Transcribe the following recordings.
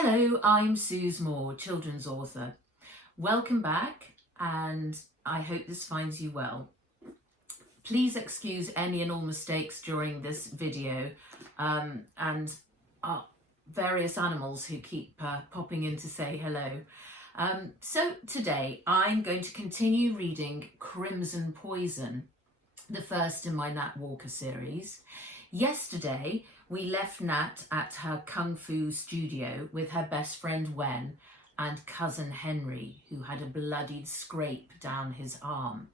Hello, I'm Suze Moore, children's author. Welcome back, and I hope this finds you well. Please excuse any and all mistakes during this video and various animals who keep popping in to say hello. So today I'm going to continue reading Crimson Poison, the first in my Nat Walker series. Yesterday we left Nat at her kung fu studio with her best friend Wen and cousin Henry, who had a bloodied scrape down his arm.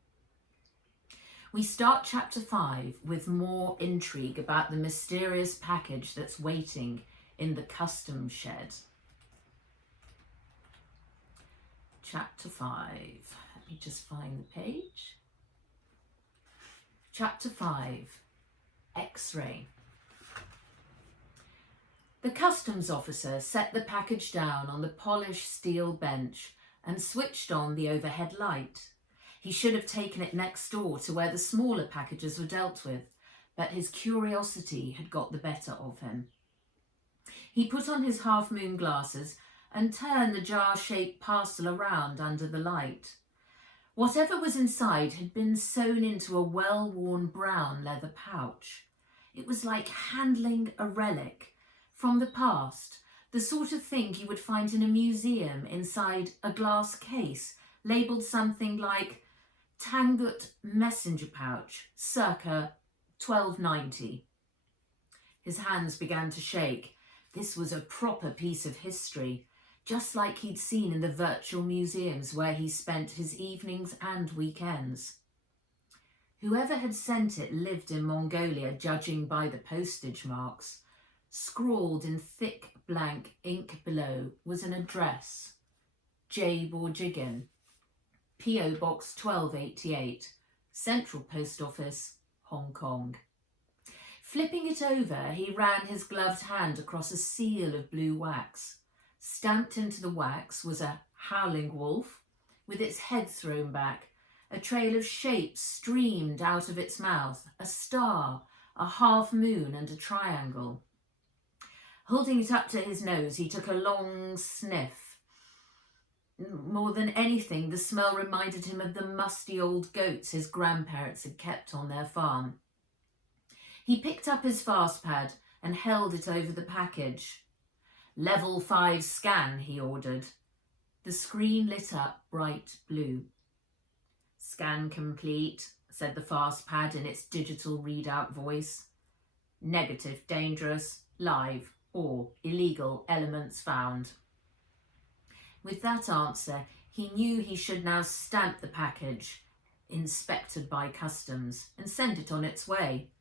We start chapter 5 with more intrigue about the mysterious package that's waiting in the customs shed. Chapter 5. Let me just find the page. Chapter 5. X-ray. The customs officer set the package down on the polished steel bench and switched on the overhead light. He should have taken it next door to where the smaller packages were dealt with, but his curiosity had got the better of him. He put on his half-moon glasses and turned the jar-shaped parcel around under the light. Whatever was inside had been sewn into a well-worn brown leather pouch. It was like handling a relic from the past, the sort of thing you would find in a museum inside a glass case, labelled something like Tangut Messenger Pouch, circa 1290. His hands began to shake. This was a proper piece of history, just like he'd seen in the virtual museums where he spent his evenings and weekends. Whoever had sent it lived in Mongolia, judging by the postage marks. Scrawled in thick blank ink below was an address: J. Borjigin, P.O. Box 1288, Central Post Office, Hong Kong. Flipping it over, he ran his gloved hand across a seal of blue wax. Stamped into the wax was a howling wolf with its head thrown back. A trail of shapes streamed out of its mouth: a star, a half moon and a triangle. Holding it up to his nose, he took a long sniff. More than anything, the smell reminded him of the musty old goats his grandparents had kept on their farm. He picked up his fastpad and held it over the package. "Level 5 scan," he ordered. The screen lit up bright blue. "Scan complete," said the fastpad in its digital readout voice. "Negative, dangerous, live, or illegal elements found." With that answer, he knew he should now stamp the package, inspected by customs, and send it on its way.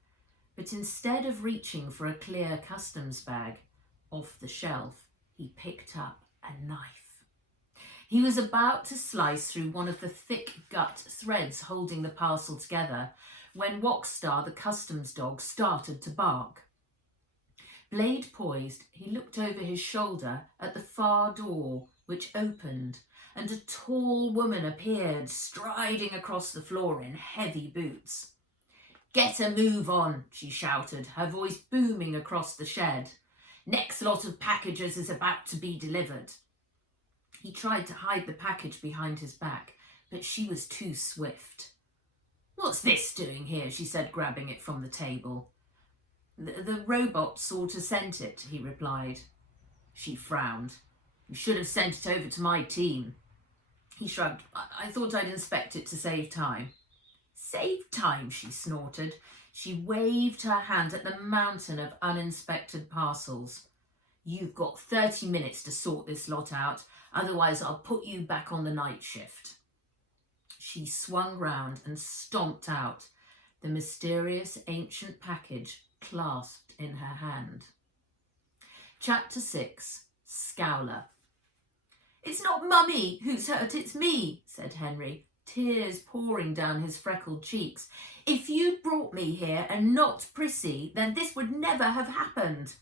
But instead of reaching for a clear customs bag off the shelf, he picked up a knife. He was about to slice through one of the thick gut threads holding the parcel together when Wokstar, the customs dog, started to bark. Blade poised, he looked over his shoulder at the far door, which opened, and a tall woman appeared, striding across the floor in heavy boots. "Get a move on," she shouted, her voice booming across the shed. "Next lot of packages is about to be delivered." He tried to hide the package behind his back, but she was too swift. "What's this doing here?" she said, grabbing it from the table. The robot sort of sent it," he replied. She frowned. "You should have sent it over to my team." He shrugged. I thought I'd inspect it to save time." "Save time," she snorted. She waved her hand at the mountain of uninspected parcels. "You've got 30 minutes to sort this lot out, otherwise I'll put you back on the night shift." She swung round and stomped out, the mysterious ancient package clasped in her hand. Chapter 6. Scowler. "It's not Mummy who's hurt, it's me," said Henry, tears pouring down his freckled cheeks. "If you'd brought me here and not Prissy, then this would never have happened."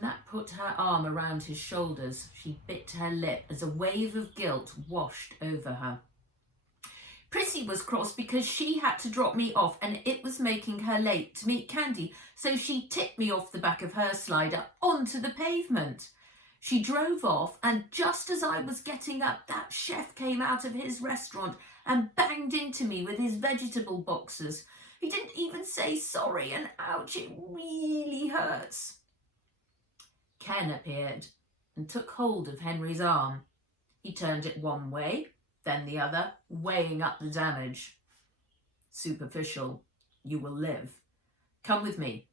Nat put her arm around his shoulders. She bit her lip as a wave of guilt washed over her. "Prissy was cross because she had to drop me off and it was making her late to meet Candy, so she tipped me off the back of her slider onto the pavement. She drove off, and just as I was getting up, that chef came out of his restaurant and banged into me with his vegetable boxes. He didn't even say sorry, and ouch, it really hurts. Ken appeared and took hold of Henry's arm. He turned it one way, then the other, weighing up the damage. Superficial. You will live. Come with me.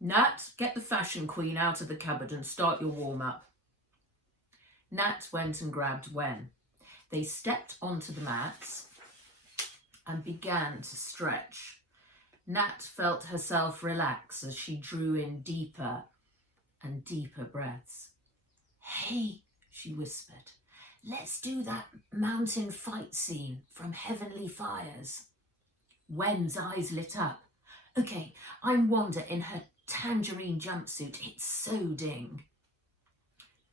Nat, get the fashion queen out of the cupboard and start your warm-up. Nat went and grabbed Wen. They stepped onto the mats and began to stretch. Nat felt herself relax as she drew in deeper and deeper breaths. Hey, she whispered, let's do that mountain fight scene from Heavenly Fires. Wen's eyes lit up. Okay, I'm Wanda in her tangerine jumpsuit. It's so ding.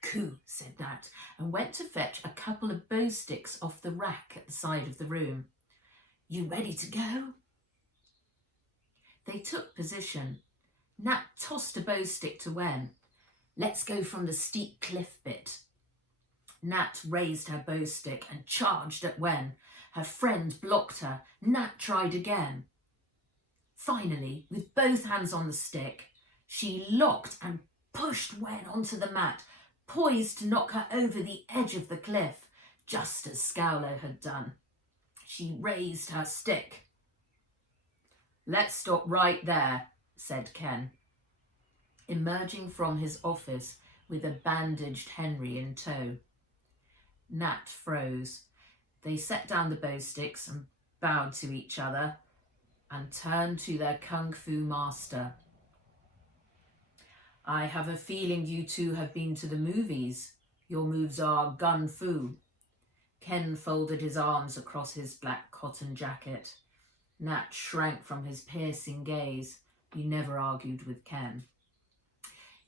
Coo, said Nat, and went to fetch a couple of bow sticks off the rack at the side of the room. You ready to go? They took position. Nat tossed a bow stick to Wen. Let's go from the steep cliff bit. Nat raised her bow stick and charged at Wen. Her friend blocked her. Nat tried again. Finally, with both hands on the stick, she locked and pushed Wen onto the mat, poised to knock her over the edge of the cliff, just as Scowlo had done. She raised her stick. Let's stop right there, said Ken, emerging from his office with a bandaged Henry in tow. Nat froze. They set down the bow sticks and bowed to each other and turned to their kung fu master. I have a feeling you two have been to the movies. Your moves are gun fu. Ken folded his arms across his black cotton jacket. Nat shrank from his piercing gaze. He never argued with Ken.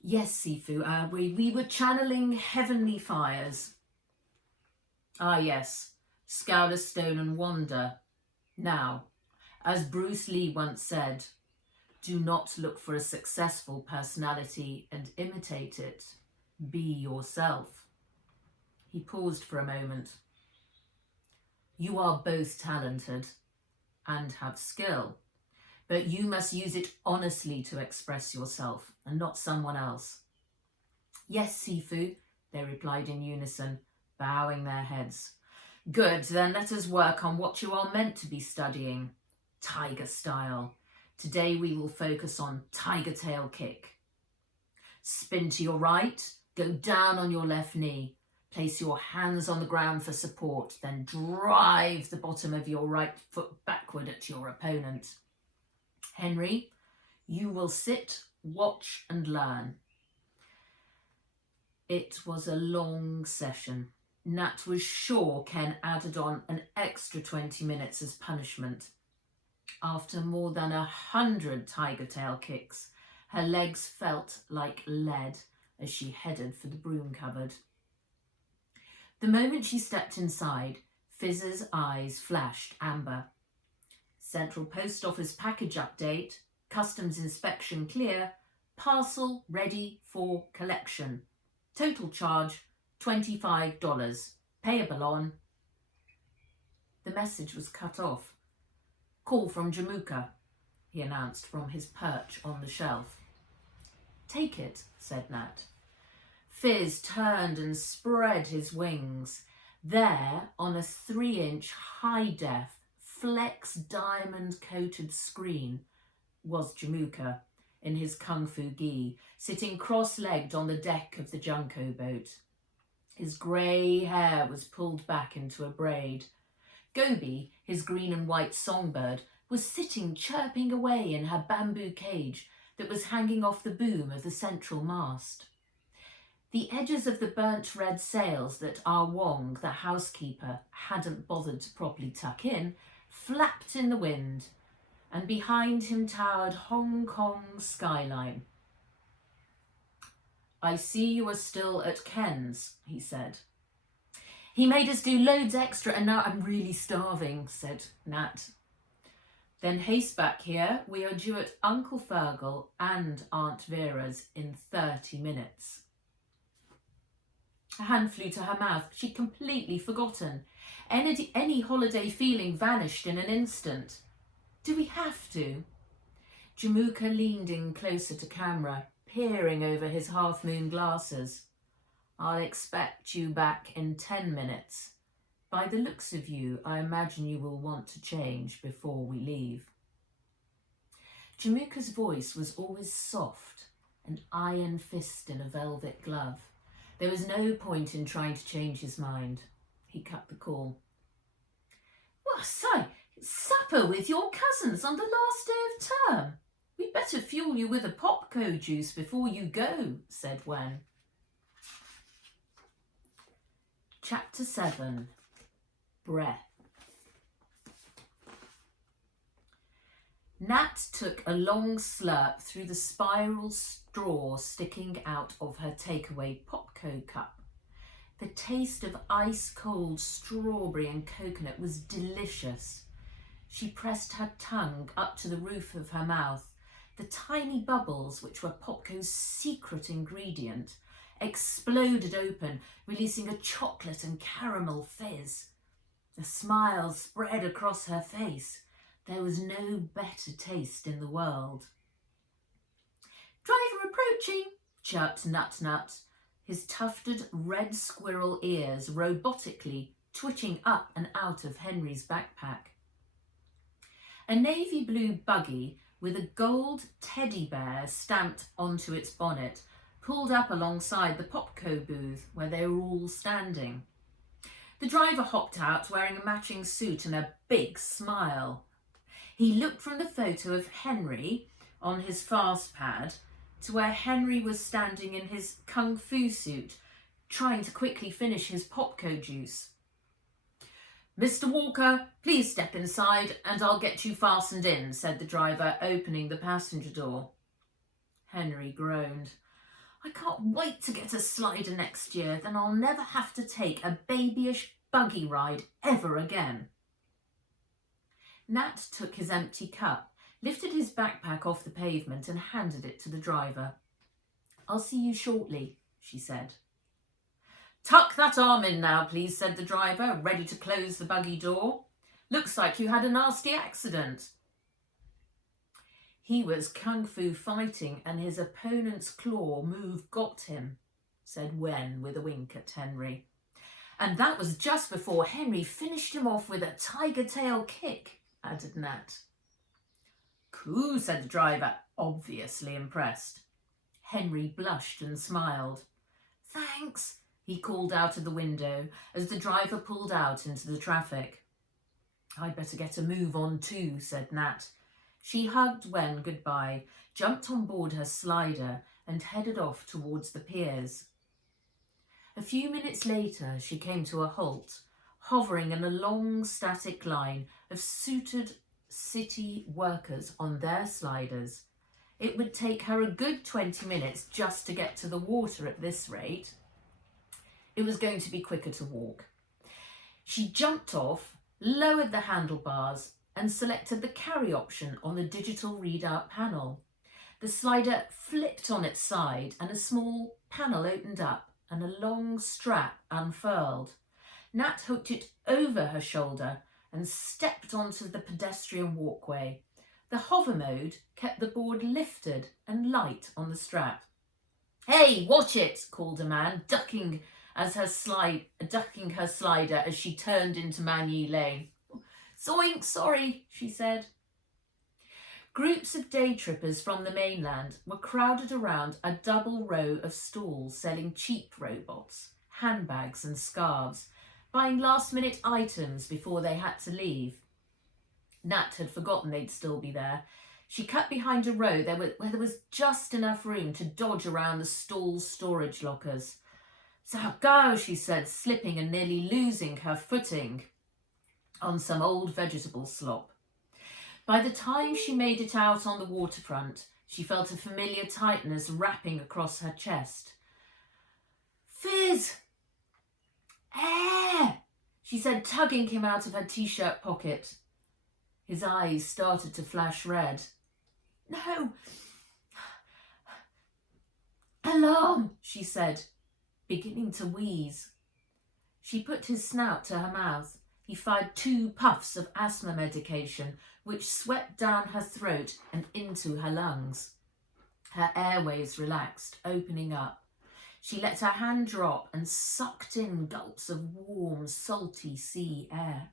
Yes, Sifu, we were channeling Heavenly Fires. Ah, yes, Scowler, Stone and Wanda. Now, as Bruce Lee once said, do not look for a successful personality and imitate it. Be yourself. He paused for a moment. You are both talented and have skill, but you must use it honestly to express yourself and not someone else. Yes, Sifu, they replied in unison, bowing their heads. Good, then let us work on what you are meant to be studying. Tiger style. Today we will focus on tiger tail kick. Spin to your right, go down on your left knee. Place your hands on the ground for support, then drive the bottom of your right foot backward at your opponent. Henry, you will sit, watch and learn. It was a long session. Nat was sure Ken added on an extra 20 minutes as punishment. After more than 100 tiger tail kicks, her legs felt like lead as she headed for the broom cupboard. The moment she stepped inside, Fizz's eyes flashed amber. Central Post Office package update, customs inspection clear, parcel ready for collection. Total charge $25, payable on. The message was cut off. Call from Jamuka, he announced from his perch on the shelf. Take it, said Nat. Fizz turned and spread his wings. There, on a 3-inch high-def, flex diamond-coated screen, was Jamuka, in his kung fu gi, sitting cross-legged on the deck of the Junko boat. His grey hair was pulled back into a braid. Gobi, his green and white songbird, was sitting chirping away in her bamboo cage that was hanging off the boom of the central mast. The edges of the burnt red sails that Ah Wong, the housekeeper, hadn't bothered to properly tuck in, flapped in the wind, and behind him towered Hong Kong's skyline. I see you are still at Ken's, he said. He made us do loads extra and now I'm really starving, said Nat. Then haste back here. We are due at Uncle Fergal and Aunt Vera's in 30 minutes. Her hand flew to her mouth. She'd completely forgotten. Any holiday feeling vanished in an instant. Do we have to? Jamuka leaned in closer to camera, peering over his half-moon glasses. I'll expect you back in 10 minutes. By the looks of you, I imagine you will want to change before we leave. Jamuka's voice was always soft, an iron fist in a velvet glove. There was no point in trying to change his mind. He cut the call. Well, say, supper with your cousins on the last day of term. We'd better fuel you with a popco juice before you go, said Wen. Chapter 7. Breath. Nat took a long slurp through the spiral straw sticking out of her takeaway popco cup. The taste of ice-cold strawberry and coconut was delicious. She pressed her tongue up to the roof of her mouth. The tiny bubbles, which were popco's secret ingredient, exploded open, releasing a chocolate and caramel fizz. A smile spread across her face. There was no better taste in the world. Driver approaching, chirped Nut, his tufted red squirrel ears robotically twitching up and out of Henry's backpack. A navy blue buggy with a gold teddy bear stamped onto its bonnet pulled up alongside the popco booth where they were all standing. The driver hopped out wearing a matching suit and a big smile. He looked from the photo of Henry on his fast pad to where Henry was standing in his kung fu suit, trying to quickly finish his popco juice. Mr. Walker, please step inside and I'll get you fastened in, said the driver, opening the passenger door. Henry groaned. I can't wait to get a slider next year, then I'll never have to take a babyish buggy ride ever again. Nat took his empty cup, lifted his backpack off the pavement and handed it to the driver. I'll see you shortly, she said. Tuck that arm in now, please, said the driver, ready to close the buggy door. Looks like you had a nasty accident. He was kung fu fighting and his opponent's claw move got him, said Wen with a wink at Henry. And that was just before Henry finished him off with a tiger tail kick, added Nat. Cool, said the driver, obviously impressed. Henry blushed and smiled. Thanks, he called out of the window as the driver pulled out into the traffic. I'd better get a move on too, said Nat. She hugged Wen goodbye, jumped on board her slider and headed off towards the piers. A few minutes later, she came to a halt, hovering in a long static line of suited city workers on their sliders. It would take her a good 20 minutes just to get to the water at this rate. It was going to be quicker to walk. She jumped off, lowered the handlebars and selected the carry option on the digital readout panel. The slider flipped on its side and a small panel opened up and a long strap unfurled. Nat hooked it over her shoulder and stepped onto the pedestrian walkway. The hover mode kept the board lifted and light on the strap. Hey, watch it, called a man, ducking her slider as she turned into Manyi Lane. Zoink, sorry, she said. Groups of day trippers from the mainland were crowded around a double row of stalls selling cheap robots, handbags and scarves, buying last-minute items before they had to leave. Nat had forgotten they'd still be there. She cut behind a row where there was just enough room to dodge around the stall's storage lockers. So go, she said, slipping and nearly losing her footing on some old vegetable slop. By the time she made it out on the waterfront, she felt a familiar tightness wrapping across her chest. Fizz! Air! She said, tugging him out of her t-shirt pocket. His eyes started to flash red. No! Alarm, she said, beginning to wheeze. She put his snout to her mouth. He fired 2 puffs of asthma medication, which swept down her throat and into her lungs. Her airways relaxed, opening up. She let her hand drop and sucked in gulps of warm, salty sea air.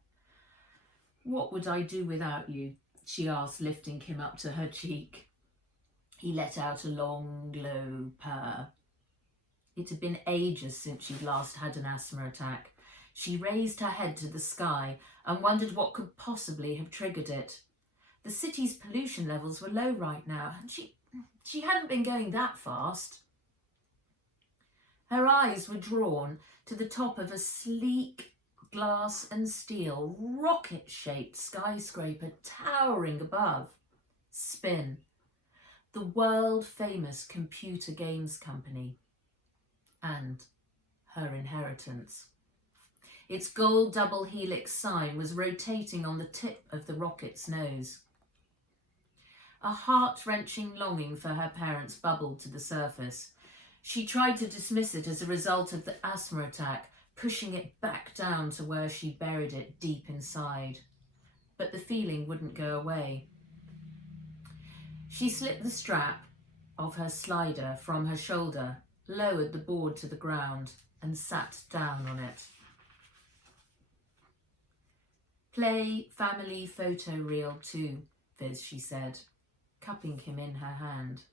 "What would I do without you?" she asked, lifting him up to her cheek. He let out a long, low purr. It had been ages since she'd last had an asthma attack. She raised her head to the sky and wondered what could possibly have triggered it. The city's pollution levels were low right now, and she hadn't been going that fast. Her eyes were drawn to the top of a sleek glass and steel, rocket-shaped skyscraper towering above. Spin, the world-famous computer games company, and her inheritance. Its gold double helix sign was rotating on the tip of the rocket's nose. A heart-wrenching longing for her parents bubbled to the surface. She tried to dismiss it as a result of the asthma attack, pushing it back down to where she buried it deep inside. But the feeling wouldn't go away. She slipped the strap of her slider from her shoulder, lowered the board to the ground, and sat down on it. "Play family photo reel 2, Viz," she said, cupping him in her hand.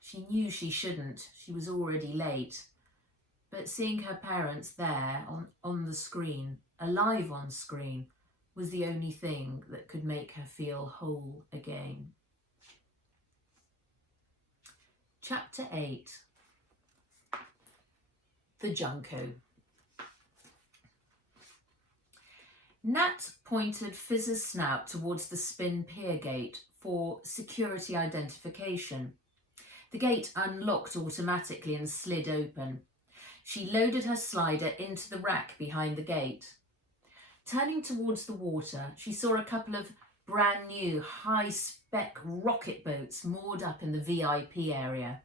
She knew she shouldn't, she was already late, but seeing her parents there on the screen, alive on screen, was the only thing that could make her feel whole again. Chapter 8. The Junco. Nat pointed Fizz's snout towards the spin pier gate for security identification. The gate unlocked automatically and slid open. She loaded her slider into the rack behind the gate. Turning towards the water, she saw a couple of brand new high-spec rocket boats moored up in the VIP area.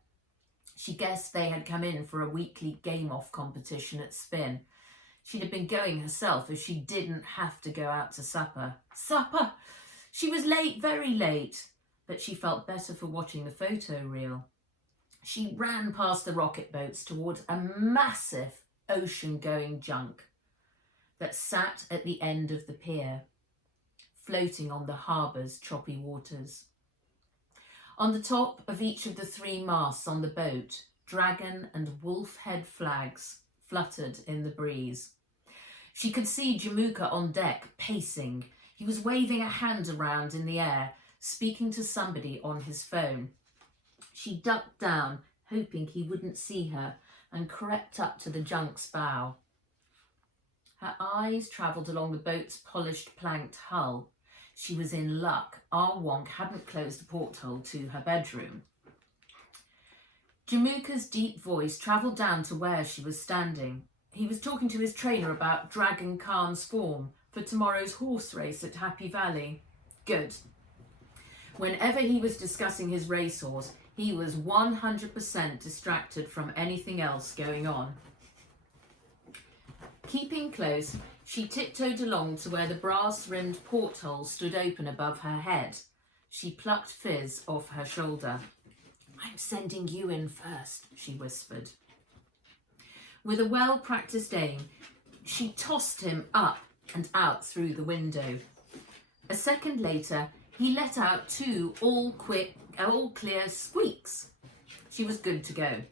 She guessed they had come in for a weekly game-off competition at Spin. She'd have been going herself if she didn't have to go out to supper. Supper! She was late, very late, but she felt better for watching the photo reel. She ran past the rocket boats towards a massive ocean-going junk that sat at the end of the pier, floating on the harbour's choppy waters. On the top of each of the 3 masts on the boat, dragon and wolf head flags fluttered in the breeze. She could see Jamuka on deck, pacing. He was waving a hand around in the air, speaking to somebody on his phone. She ducked down, hoping he wouldn't see her, and crept up to the junk's bow. Her eyes travelled along the boat's polished planked hull. She was in luck. Our Wonk hadn't closed the porthole to her bedroom. Jamuka's deep voice travelled down to where she was standing. He was talking to his trainer about Dragon Khan's form for tomorrow's horse race at Happy Valley. Good. Whenever he was discussing his racehorse, he was 100% distracted from anything else going on. Keeping close, she tiptoed along to where the brass-rimmed porthole stood open above her head. She plucked Fizz off her shoulder. "I'm sending you in first," she whispered. With a well-practiced aim, she tossed him up and out through the window. A second later, he let out 2 all-clear squeaks. She was good to go.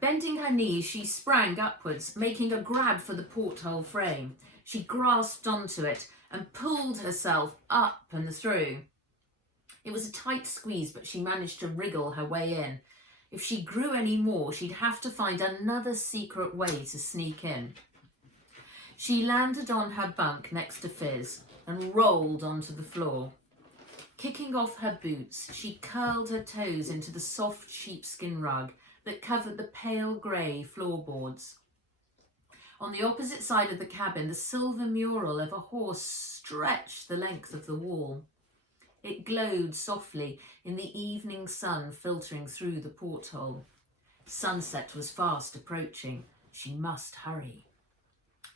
Bending her knees, she sprang upwards, making a grab for the porthole frame. She grasped onto it and pulled herself up and through. It was a tight squeeze, but she managed to wriggle her way in. If she grew any more, she'd have to find another secret way to sneak in. She landed on her bunk next to Fizz and rolled onto the floor. Kicking off her boots, she curled her toes into the soft sheepskin rug that covered the pale grey floorboards. On the opposite side of the cabin, the silver mural of a horse stretched the length of the wall. It glowed softly in the evening sun filtering through the porthole. Sunset was fast approaching. She must hurry.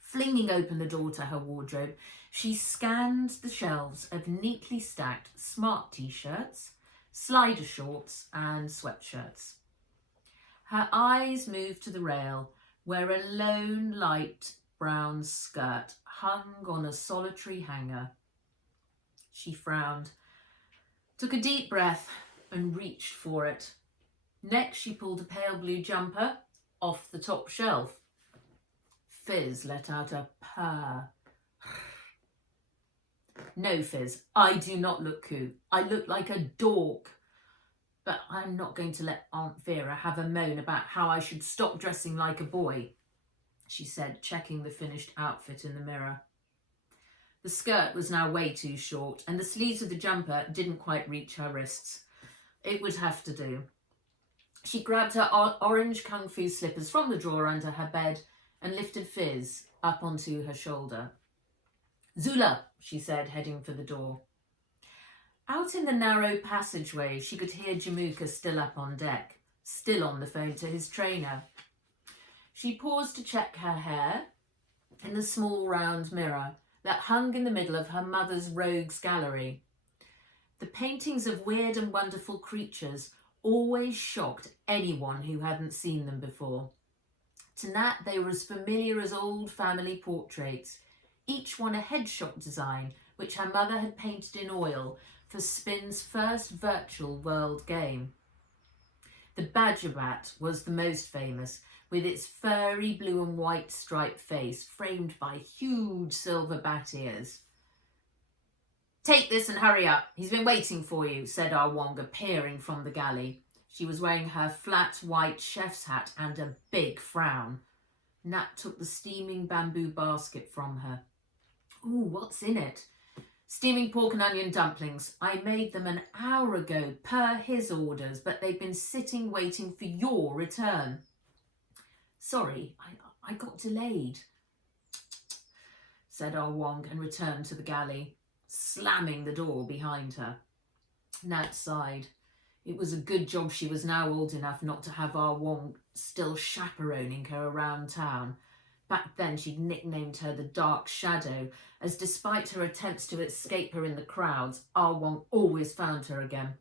Flinging open the door to her wardrobe, she scanned the shelves of neatly stacked smart t-shirts, slider shorts and sweatshirts. Her eyes moved to the rail where a lone light brown skirt hung on a solitary hanger. She frowned, took a deep breath and reached for it. Next, she pulled a pale blue jumper off the top shelf. Fizz let out a purr. No, Fizz, I do not look cool. I look like a dork. But I'm not going to let Aunt Vera have a moan about how I should stop dressing like a boy, she said, checking the finished outfit in the mirror. The skirt was now way too short, and the sleeves of the jumper didn't quite reach her wrists. It would have to do. She grabbed her orange kung fu slippers from the drawer under her bed and lifted Fizz up onto her shoulder. Zula, she said, heading for the door. Out in the narrow passageway, she could hear Jamuka still up on deck, still on the phone to his trainer. She paused to check her hair in the small round mirror that hung in the middle of her mother's rogues gallery. The paintings of weird and wonderful creatures always shocked anyone who hadn't seen them before. To Nat, they were as familiar as old family portraits, each one a headshot design which her mother had painted in oil for Spin's first virtual world game. The badger bat was the most famous, with its furry blue and white striped face framed by huge silver bat ears. Take this and hurry up. He's been waiting for you, said our Wong, appearing from the galley. She was wearing her flat white chef's hat and a big frown. Nat took the steaming bamboo basket from her. Ooh, what's in it? Steaming pork and onion dumplings. I made them an hour ago per his orders, but they've been sitting waiting for your return. Sorry, I got delayed, said our Wong and returned to the galley, slamming the door behind her. Nat sighed. It was a good job she was now old enough not to have our Wong still chaperoning her around town. Back then she'd nicknamed her the Dark Shadow, as despite her attempts to escape her in the crowds, Ah Wong always found her again.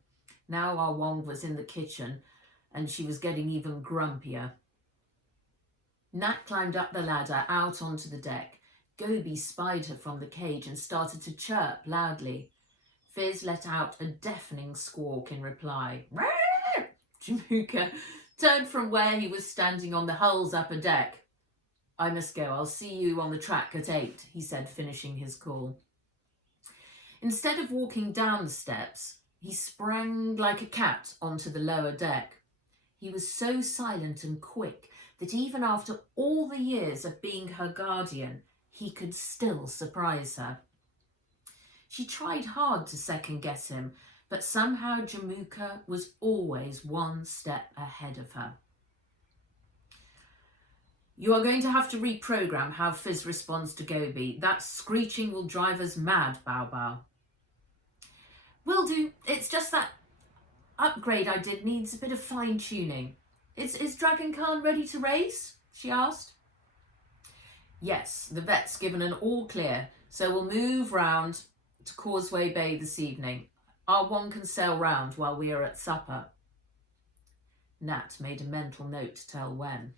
Now Ah Wong was in the kitchen, and she was getting even grumpier. Nat climbed up the ladder out onto the deck. Gobi spied her from the cage and started to chirp loudly. Fizz let out a deafening squawk in reply. Jamuka turned from where he was standing on the hull's upper deck. I must go. I'll see you on the track at 8, he said, finishing his call. Instead of walking down the steps, he sprang like a cat onto the lower deck. He was so silent and quick that even after all the years of being her guardian, he could still surprise her. She tried hard to second-guess him, but somehow Jamuka was always one step ahead of her. You are going to have to reprogram how Fizz responds to Gobi. That screeching will drive us mad, Bao Bao. Will do. It's just that upgrade I did needs a bit of fine-tuning. Is Dragon Khan ready to race? She asked. Yes, the vet's given an all clear, so we'll move round to Causeway Bay this evening. Our Wong can sail round while we are at supper. Nat made a mental note to tell when.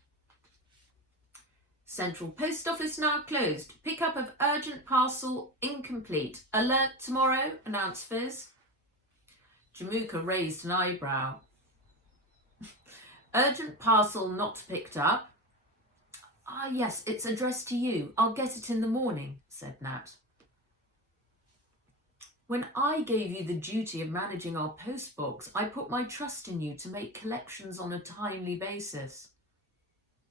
Central Post Office now closed. Pickup of urgent parcel incomplete. Alert tomorrow, announced Fizz. Jamuka raised an eyebrow. Urgent parcel not picked up. Ah, yes, it's addressed to you. I'll get it in the morning, said Nat. When I gave you the duty of managing our postbox, I put my trust in you to make collections on a timely basis.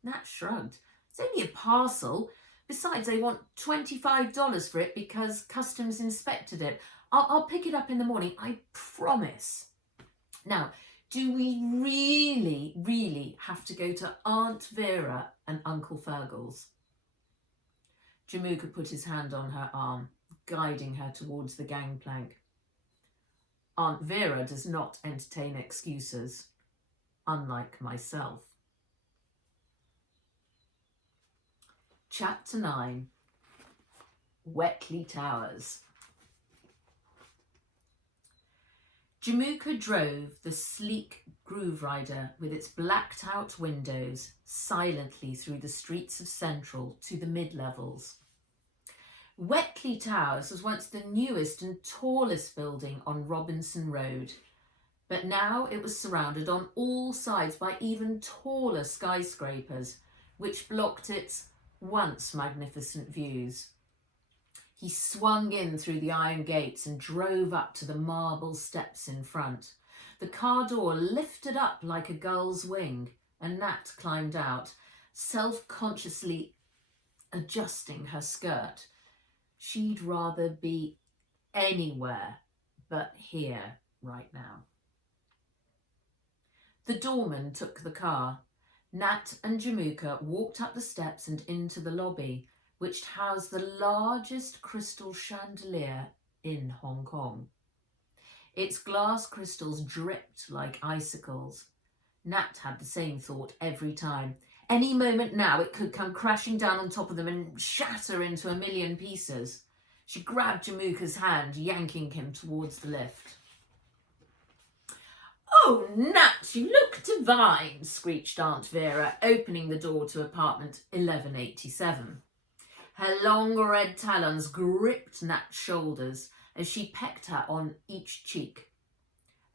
Nat shrugged. It's only a parcel. Besides, they want $25 for it because customs inspected it. I'll pick it up in the morning, I promise. Now, do we really have to go to Aunt Vera and Uncle Fergal's? Jamuka put his hand on her arm, guiding her towards the gangplank. Aunt Vera does not entertain excuses, unlike myself. Chapter 9. Wetly Towers. Jamaica drove the sleek groove rider with its blacked-out windows silently through the streets of Central to the mid-levels. Wetly Towers was once the newest and tallest building on Robinson Road, but now it was surrounded on all sides by even taller skyscrapers, which blocked its once magnificent views. He swung in through the iron gates and drove up to the marble steps in front. The car door lifted up like a gull's wing, and Nat climbed out, self-consciously adjusting her skirt. She'd rather be anywhere but here right now. The doorman took the car. Nat and Jamaica walked up the steps and into the lobby, which housed the largest crystal chandelier in Hong Kong. Its glass crystals dripped like icicles. Nat had the same thought every time. Any moment now it could come crashing down on top of them and shatter into a million pieces. She grabbed Jamaica's hand, yanking him towards the lift. "Oh, Nat, you look divine," screeched Aunt Vera, opening the door to apartment 1187. Her long red talons gripped Nat's shoulders as she pecked her on each cheek.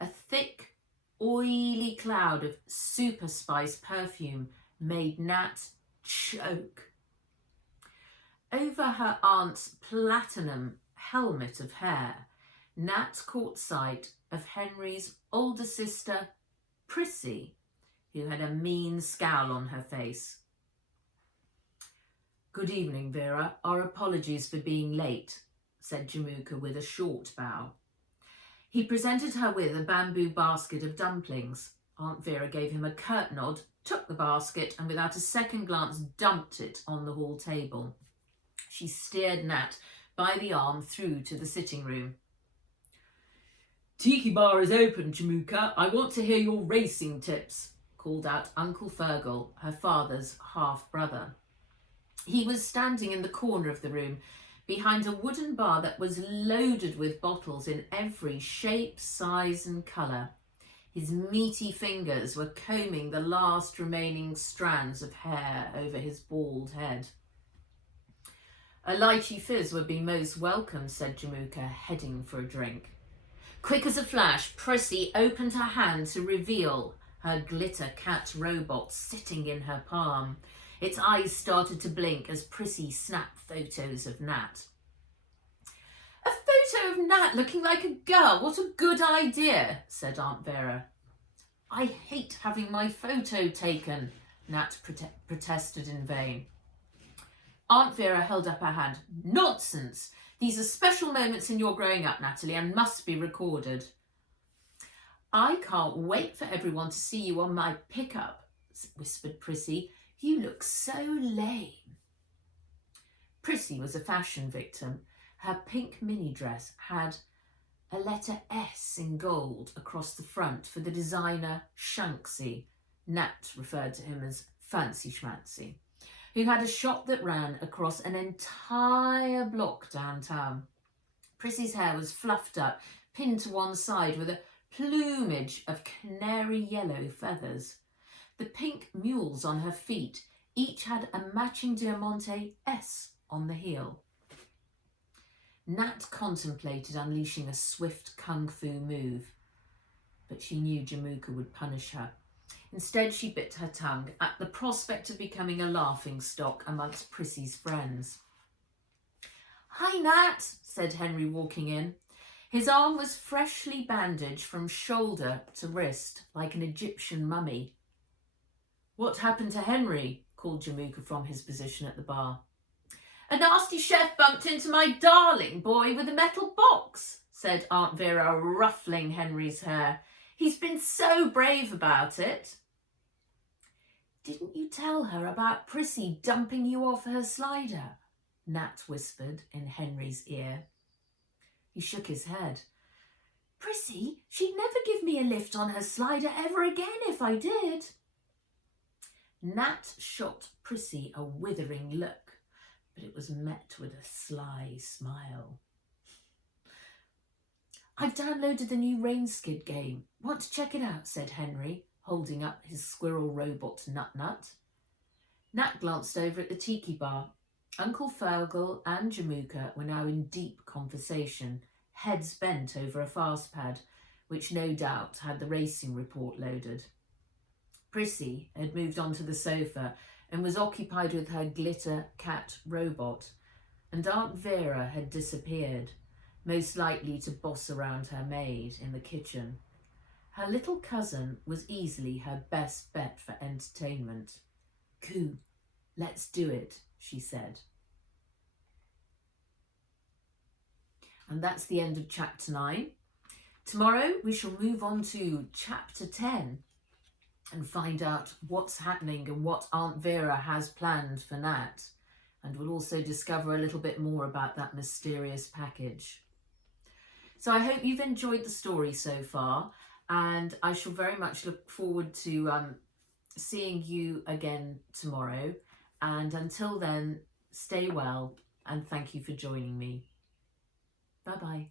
A thick, oily cloud of super spice perfume made Nat choke. Over her aunt's platinum helmet of hair, Nat caught sight of Henry's older sister, Prissy, who had a mean scowl on her face. "Good evening, Vera. Our apologies for being late," said Jamaica with a short bow. He presented her with a bamboo basket of dumplings. Aunt Vera gave him a curt nod, took the basket, and without a second glance dumped it on the hall table. She steered Nat by the arm through to the sitting room. "Tiki bar is open, Jamaica. I want to hear your racing tips," called out Uncle Fergal, her father's half-brother. He was standing in the corner of the room, behind a wooden bar that was loaded with bottles in every shape, size and colour. His meaty fingers were combing the last remaining strands of hair over his bald head. "A lychee fizz would be most welcome," said Jamaica, heading for a drink. Quick as a flash, Prissy opened her hand to reveal her glitter cat robot sitting in her palm. Its eyes started to blink as Prissy snapped photos of Nat. "A photo of Nat looking like a girl, what a good idea," said Aunt Vera. "I hate having my photo taken," Nat protested in vain. Aunt Vera held up her hand. "Nonsense! These are special moments in your growing up, Natalie, and must be recorded." "I can't wait for everyone to see you on my pickup," whispered Prissy. "You look so lame." Prissy was a fashion victim. Her pink mini dress had a letter S in gold across the front for the designer Shanksy. Nat referred to him as Fancy Schmancy, who had a shop that ran across an entire block downtown. Prissy's hair was fluffed up, pinned to one side with a plumage of canary yellow feathers. The pink mules on her feet each had a matching Diamante S on the heel. Nat contemplated unleashing a swift kung fu move, but she knew Jamaica would punish her. Instead, she bit her tongue at the prospect of becoming a laughingstock amongst Prissy's friends. "Hi, Nat," said Henry, walking in. His arm was freshly bandaged from shoulder to wrist, like an Egyptian mummy. "What happened to Henry?" called Jamaica from his position at the bar. "A nasty chef bumped into my darling boy with a metal box," said Aunt Vera, ruffling Henry's hair. "He's been so brave about it." "Didn't you tell her about Prissy dumping you off her slider?" Nat whispered in Henry's ear. He shook his head. "Prissy, she'd never give me a lift on her slider ever again if I did." Nat shot Prissy a withering look. but it was met with a sly smile. "I've downloaded the new Rain Skid game. Want to check it out?" said Henry, holding up his squirrel robot Nut. Nat glanced over at the tiki bar. Uncle Fergal and Jamuka were now in deep conversation, heads bent over a fast pad, which no doubt had the racing report loaded. Prissy had moved onto the sofa and was occupied with her glitter cat robot, and Aunt Vera had disappeared, most likely to boss around her maid in the kitchen. Her little cousin was easily her best bet for entertainment. "Coo, let's do it," she said. And that's the end of chapter 9. Tomorrow we shall move on to chapter 10 and find out what's happening and what Aunt Vera has planned for Nat. And we'll also discover a little bit more about that mysterious package. So I hope you've enjoyed the story so far, and I shall very much look forward to seeing you again tomorrow. And until then, stay well, and thank you for joining me. Bye-bye.